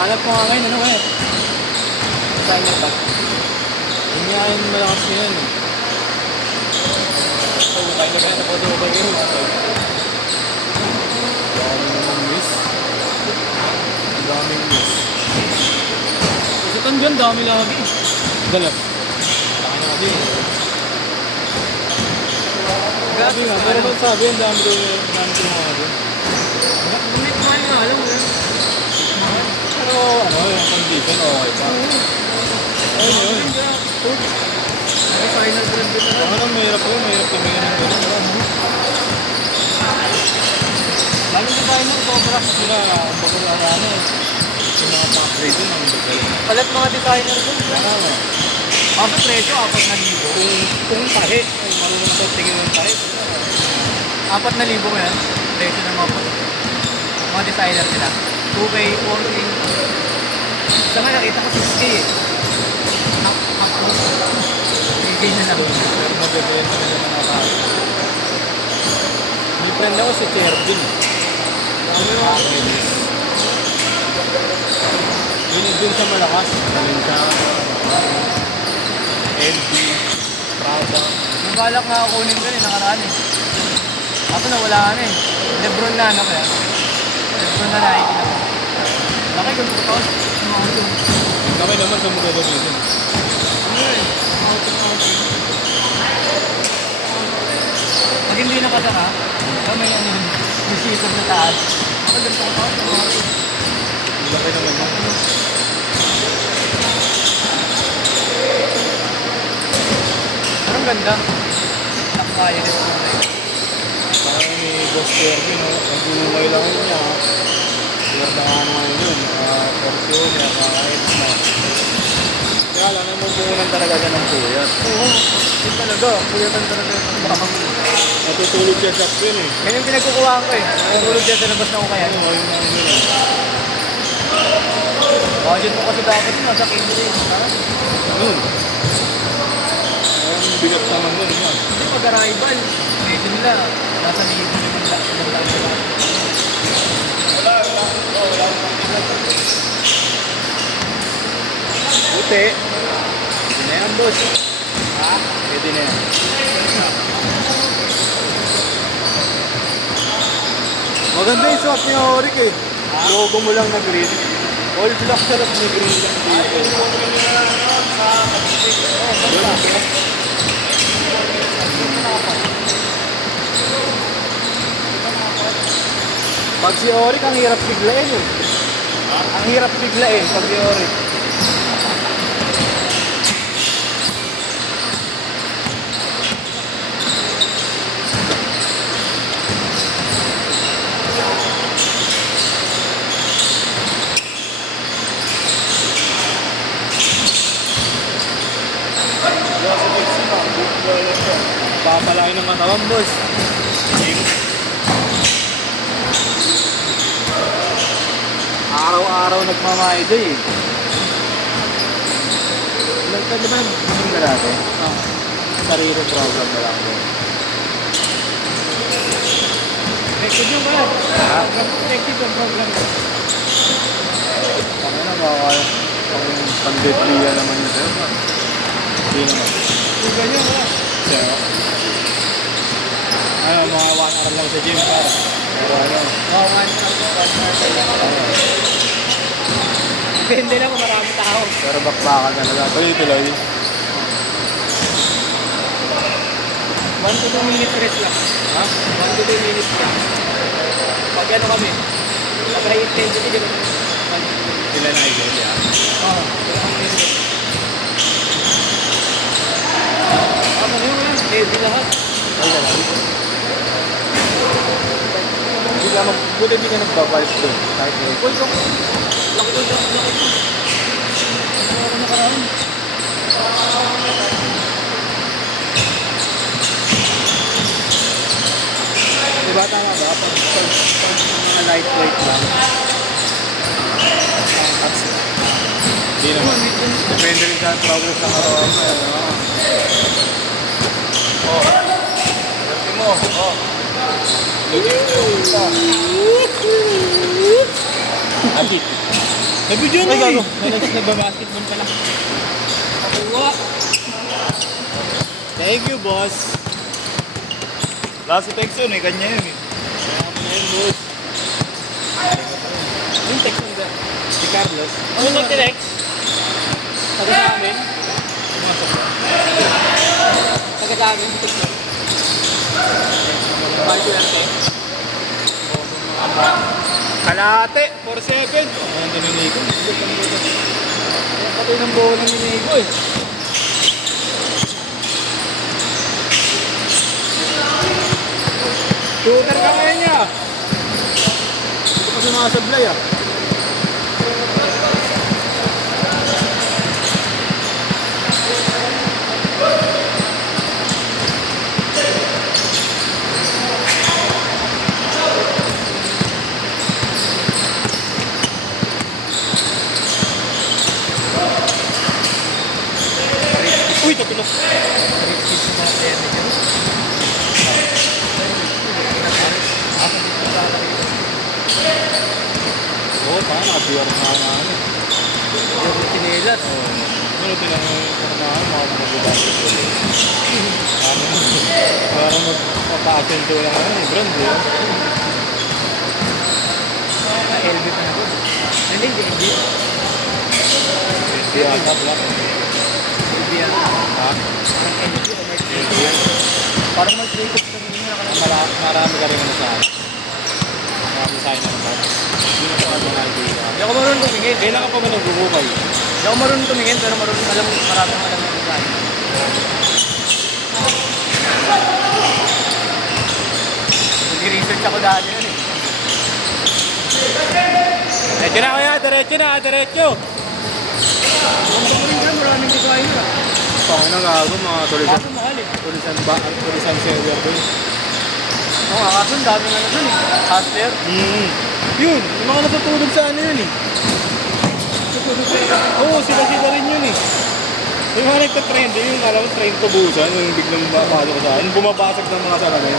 Hanap ko nga ngayon, ano eh. Designer ba? Hindi nga yung malakas ngayon eh. So, kain na ba yan? Photo ba yun? Daming miss. Daming miss. Sa Tangan, dami lagi. Dalas. Laki na kasi. Sabi nga, pero ba't sabi ang dami daw mga doon? Hindi ko nga alam mo yan. Pero ano, yung condition okay pa. Ayun yun. Final brand din na. Ano, mahirap po, mahirap kami nga ng gano'n. Lalo na tayo mo, sobra. Sila, ang bagong ano eh. Yung mga pang-trade din, ang bagay. Palit mga designer doon. Ano? Ang presyo, 4,000. Kung tahi, ay marunong sa tingin ng tahi. 4,000 mo yan. Presyo ng mga designer nila. 2K, 4K. Sa nga nakita ko 6K eh. 3K na lang. Pero magagawin na nila mga tao. May friend ako si Chervin. Ano yung yun dun sa malakas. Galing sa LB, Prada. Yung balak nga kunin ko eh, nakaraan eh. Ako nawala ka na eh. Lebron na ano kaya? Lebron na nakikita ko. Laki kung ito tapos. Kami naman sa mga gagawin. Ano eh? Pag hindi nakasara, kami ano yun, yung na taas. Ako ganito ko tapos. Laki naman yun. Pero ang ganda. Nakakaya rin ako na eh. Parang ni Boss Kirby, no? Ang gulungay lang yun niya. Meron na nga naman yun. Fortune, kahit na. Kaya alam mo punan talaga siya ng puyat. Oo, yun talaga. Kuyatan talaga yung bakang. Natutulog siya sa screen eh. Yan yung pinagkukuhaan ko eh. Natulog dyan sa labas na ko kaya. Oo, yun ang yun eh. Budget mo kasi dapat yun, nasa KD rin. Ganun. Ang bigat naman nun. Kasi pag-arrival, medyo nila, nasa libo naman lang. Buti. Pwede na yan, boss. Ha? Pwede na yan. Maganda yung swap niya, Oric eh. Logo mo lang na green. All black sarap ni green lang dito. Pag si Oric, ang hirap biglain eh. Ang hirap biglain pag si Oric. Papalain ng katawan, boss. Araw-araw nagmamaida eh. Di ba nagmamaida na natin? Sarili problem na lang doon. Effective yung kaya. Ha? Effective yung program. Ano na, pang-deadly naman yun sa'yo. Hindi naman. Yung ganyan kaya. Sa'yo. Ano, mga 1 hour lang sa gym, par. Pero ano, Oo, one depende lang kung marami tao. pero bakbakan talaga. Tuloy-tuloy. 1 to 2 minutes rest lang. Ha? 1 to 2 minutes lang. Pag ano kami, pag high intensity, di ba? Sila na idea. Oo, wala kang minutes. Ano yun yan? Heavy lahat. Ay, nalang. Buti hindi ka nagbabalse doon. Kahit may Uy, kung laki ko dyan, laki ko. Ano ako nakaraan? diba tama ba? Pag mga lightweight lang. Hindi naman. Depende rin sa progress ng katawan mo. Oh. Swerte mo. Oh. Lugin mo yung isa. Abit. Nabidyo na Ay, gago. eh. Nagbabasketball pala. Kakuha. Thank you, boss. Last text yun eh, kanya yun eh. Kaya mo na yun, boss. Yung text mo dyan. Si Carlos. Ano nag-text? Taga sa amin? Taga sa amin, text mo. Bakit yung text? Kalate, 4-7. Ayan din ni Nico. Ayan patay ng bola ni Nico eh. Shooter ka ngayon niya. Dito pa sumasablay ah. Uy, tapilok. Oo, parang nakabiyar na ako na ano. Yung chinelas. Pero tinanong na ako, mga mag-basketball. Parang magpapa-attendo lang ako eh, brand eh. LB pa na po. Hindi, LB. Hindi ata black. LB yan. Ha? Parang LB o Mercedes. Hindi yan. Parang mag-breakup sa mga Marami ka rin ano sa akin. Marami sa akin ang box. Hindi na ako nakikita. Hindi ako marunong tumingin. Kailan ka pa ba nagbubukay? Hindi ako marunong tumingin pero marunong maraming alam ng design. Nag-research ako dati nun eh. Diretso na kuya, diretso na, diretso! Maraming design na. Pang na gago mga tulisan. Kaso mahal eh. Tulisan server doon. Oo nga, kaso ang dami nga na dun eh. Hustler. Yun, yung mga natutulog sa ano yun eh. Oo, sila rin yun eh. Yung mga nagtatrend, yung alam mo, trend tubusan, yung biglang papasok sa akin, bumabasag ng mga salamin.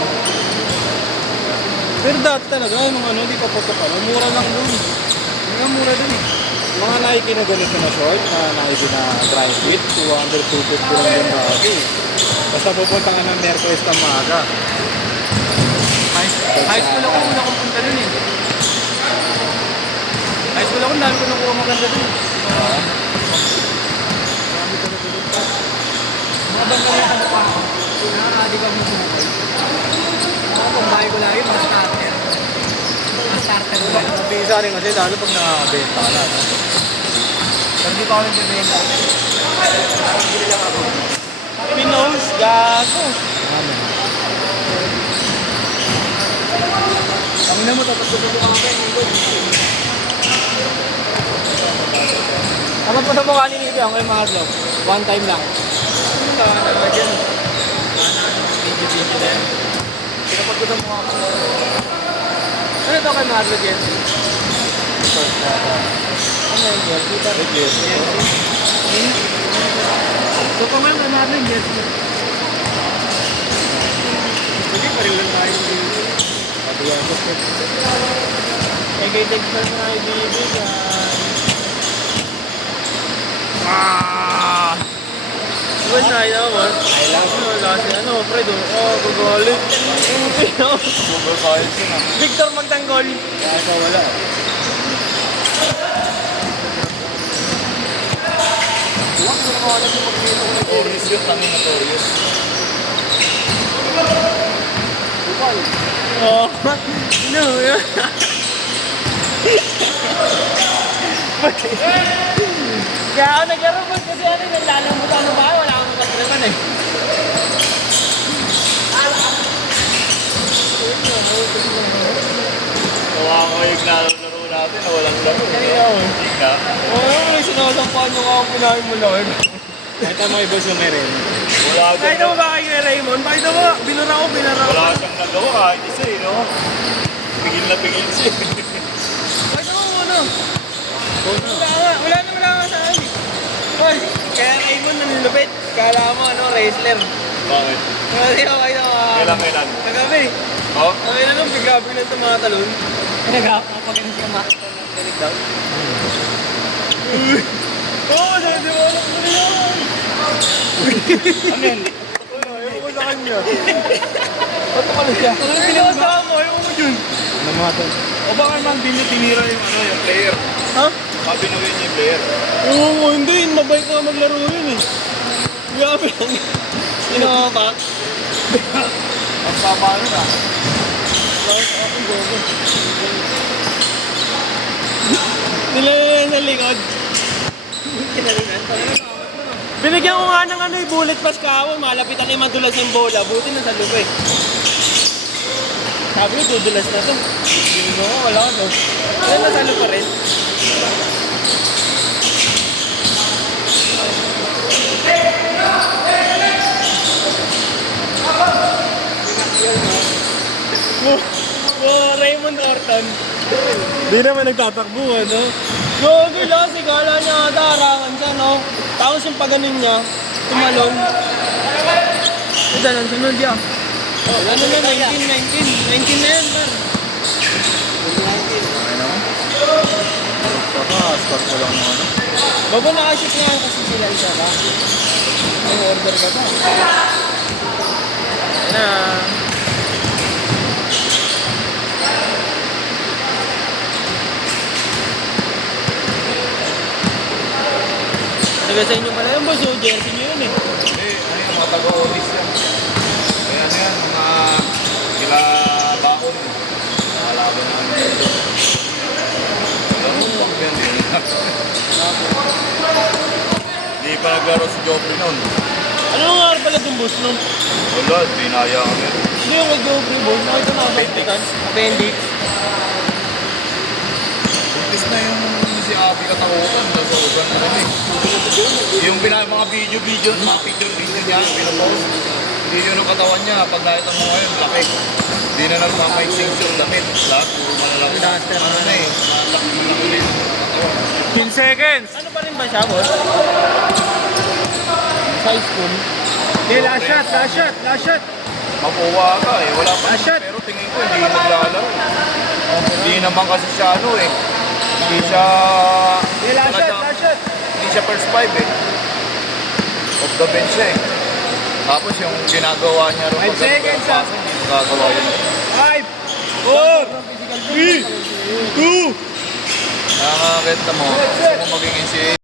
Pero dati talaga, yung mga ano, di pa ano, mura lang doon. Yung nga mura doon eh. Mga Nike na ganito na short, na Nike na dry fit, 200, 250 lang din dati. Basta pupunta ka ng Mercoles na maaga. High school ako, una kong punta dun eh. High school ako, dami ko nakuha maganda dun eh. Mga banda na ano pa ako, nakakadi ka mo sumukay. Ako, kung bahay ko lagi, mga starter. Mga starter ko lang. Pisa rin kasi lalo pag nakakabenta ka na. No? Pero di pa ako nagbibenta. Parang bili lang ako. Pinos, gago. Ang ina mo, tapos gusto ko kain, Nico. Kapag pa sa mukha ni Nico, ang mga vlog. One time lang. Ano ka na dyan? Video na yan. Kapag gusto mo ako. Ano ito kay Marlo Jensen? Ano yun, Jer? Kita rin, Jer. So, kung ano kay Marlo Jensen? Hindi, pareho lang tayo dito. Pati yan, gusto. Eh, kay text na mga ibibigan. Diba na yun mo? I love you. Wala si ano, Fred. Oh, gugulit. Super science yun ah. Victor Magtanggol. Kaya ikaw wala. Huwag mo naman alam yung mag-dito ko na Torius yun, kami na Torius. Bukal. Oh, no, yun. Kaya ako nag-aerobot kasi ano, naglalambutan na ba? Wala akong magkakalaman eh. Kawa ko yung laro natin na walang laro. Kanina ako. Hindi na. Oo, may sinasampaan nung ako pinahin mo lang. Kahit ang mga ibang sumerin. Wala Kahit siyang, mo ba kay Raymond? Bakit mo? Binura ko. wala siyang nagawa kahit isa eh, no? Pigil na pigil siya. Bakit mo ano? Wala nga sa akin. Hoy, kaya Raymond nanlupit. Kala mo ano, wrestler. Bakit? Hindi ako kayo Kailan? kagabi. Oh? Kami na nung bigla-bigla tumatalon. Nag-ako pag ganun siya makita ng galig daw. Oo, di mo alam ko yun. Ano yan? Ayaw ko sa kanya. Ba't pala siya? Ano yung pinagkakama mo? Ayaw mo dyan. Ano mga to? O baka naman din niya tinira yung ano, yung player. Ha? Pabinuhin niya yung player. Oo, hindi. Mabait na maglaro yun eh. Grabe lang. Sino ba? Ang tama nun ah. Nilalala sa likod. Binigyan ko nga ng ano eh, bullet pass kahapon. Malapit ang madulas yung bola. Buti na sa lupa eh. Sabi ko, dudulas na to. Hindi mo, wala ka to. Wala na sa lupa rin. Raymond Orton. Di naman nagtatakbo, ano? Gogi lang, sigala niya ata, harangan siya, no? Tapos yung paganin niya, tumalon. Ito lang, sunod yan. Ano na, 19 na yan, man. Okay naman. Baka, start ko lang ng ano. Baba nakaship nga kasi sila isa ka. May order ka ba? Yan na. Taga sa inyo pala yung boss, oh, jersey nyo yun eh. Hindi, ano yan, mga taga-olis yan. Kaya ano yan, mga sila baon. Nakalaban na ano yan doon. Alam mo, bak yan din. Hindi pa naglaro si Joffrey noon. Ano nga pala yung boss nun? Wala, binaya kami. Hindi yung kay Joffrey boss, nakita na Appendix. Appendix. Imbis na yung si Abby katakutan, nasugan na kami. Yung mga video, mga picture niya, pinapost. Hindi yun ang katawan niya, pag nakita mo ngayon, laki. Hindi na nagmamaiksing yung damit. Lahat, puro malalaki. Duster Ano na eh, laki na yung katawan. 10 seconds! Ano pa rin ba siya, boss? Sa school? Hindi, last shot! Mapuwa ka eh, wala pa. Shot. Pero tingin ko, hindi naglalaro. Hindi naman kasi siya ano eh. Hindi siya... Hindi, last shot! Hindi siya first five eh. Off the bench siya eh. Tapos yung ginagawa niya rin 5 seconds, ah. hindi magagawa yun. 5, 4, 3, 2, Kaya nga, kita mo, gusto mo maging NCAA.